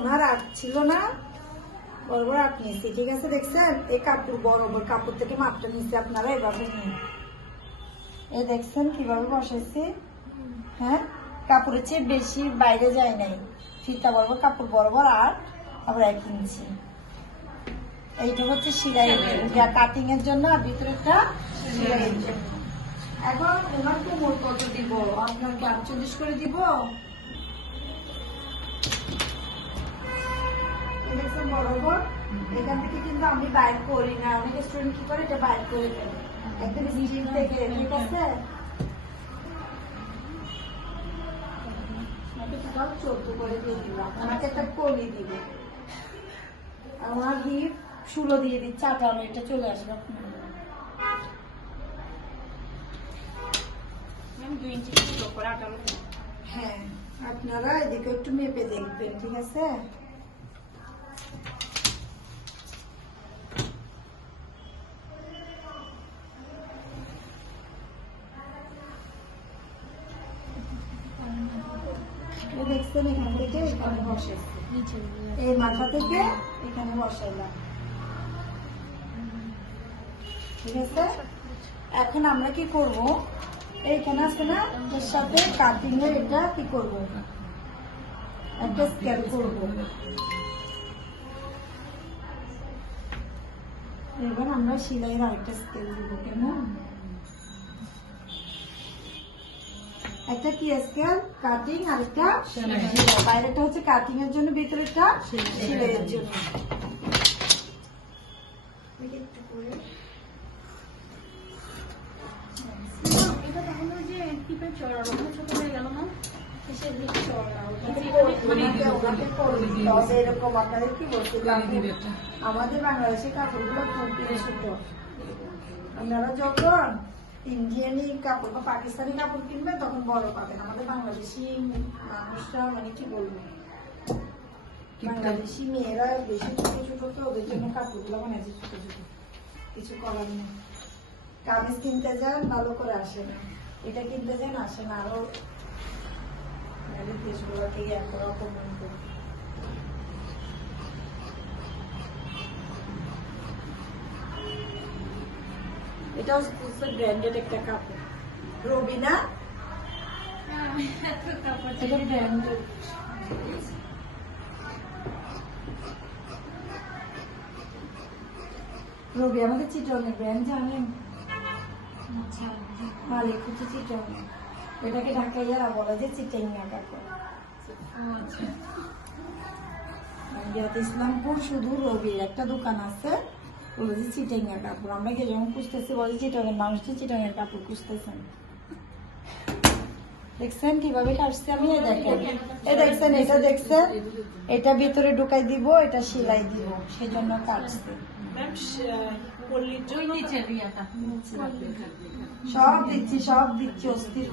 ওনার আট ছিল না, বড় বড় আট নিয়েছি, ঠিক আছে? দেখছেন এই কাপড় বরাবর কাপড় থেকে মাপটা নিচ্ছে, আপনারা এভাবে নিন। এই দেখছেন কিভাবে বসাইছি? হ্যাঁ, কাপড়ের চেয়ে বেশি বাইরে যায় নাই, ফিতা বরাবর কাপড় বরাবর আর আবার 1 ইঞ্চি। এইটা হচ্ছে সেলাই কাটিং এর জন্য, আর ভিতরেটা সেলাইয়ের জন্য। এখন ওনার কোমর কত দিব? আপনার কি 48 করে দিব? দেখছেন বরাবর, এখান থেকে কিন্তু আমি বাইর করি না, অনেক স্টুডেন্ট কি করে এটা বাইর করে দেয় একদম স্টিল থেকে, ঠিক আছে? 14 করে দিয়ে দিলাম, ওনাকে একটা কলি দিব, আর ওনার হিপ 16 দিয়ে দিচ্ছি, 18 এটা চলে আসবে আপনার। 2 ইঞ্চি করে 18। হ্যাঁ, আপনারা এদিকে একটু মেপে দেখবেন, ঠিক আছে? দেখছেন এখান থেকে এখানে বসাইছি, এই মাথা থেকে এখানে বসাইলাম, ঠিক আছে? এখন আমরা কি করব, এইখানে আছে না এর সাথে কাটিং এর এটা কি করব, একটা স্কেল করব। এবার আমরা সেলাইয়ের আরেকটা স্কেল দিব, কেমন? একটা কি স্কেল কাটিং, আর একটা বাইরেটা হচ্ছে কাটিং এর জন্য, ভিতরেটা সেলাইয়ের জন্য। এটা তাহলে যে টিপের চড়া ছোট হয়ে গেল না? এরকম আপনাদের কি বলছি, আমাদের বাংলাদেশের কাপড়গুলো খুবই ছোট। আপনারা যখন ইন্ডিয়ানি কাপড় বা পাকিস্তানি কাপড় কিনবেন তখন বড় পাবেন। আমাদের বাংলাদেশি মানুষরা মানে কি বলবো, বাংলাদেশি মেয়েরা বেশি ছোট ছোট, তো ওদের জন্য কাপড়গুলো বানাইছে ছোট ছোট, কিছু করার নেই। কামিজ কিনতে যান ভালো করে আসে না, এটা কিনতে যান আসে না, আরো দেশগুলো থেকে একরকম করে। এটা হচ্ছে ব্র্যান্ডেড একটা কাপড়, রবিনা, এটা ব্র্যান্ডেড। রবি আমাদের চিটনের ব্র্যান্ড, জানেন? মালিক হচ্ছে চিটনের, এটাকে ঢাকাইয়ারা বলে যে চিটাইয়া কাপড়। ইসলামপুর শুধু রবির একটা দোকান আছে, বলে যে চিটাইয়া কাপড়। আমরা কি যখন খুঁজতেছি বলে চিটনের মানুষ চিটাইয়া কাপড় খুঁজতেছেন। দেখছেন কিভাবে কাটছি আমি? দেখেন, দেখছেন, এটা দেখছেন, এটা ভিতরে ঢুকাই দিব, এটা সেলাই দিব, সেজন্য কাটছি। সব দিচ্ছি অস্থির।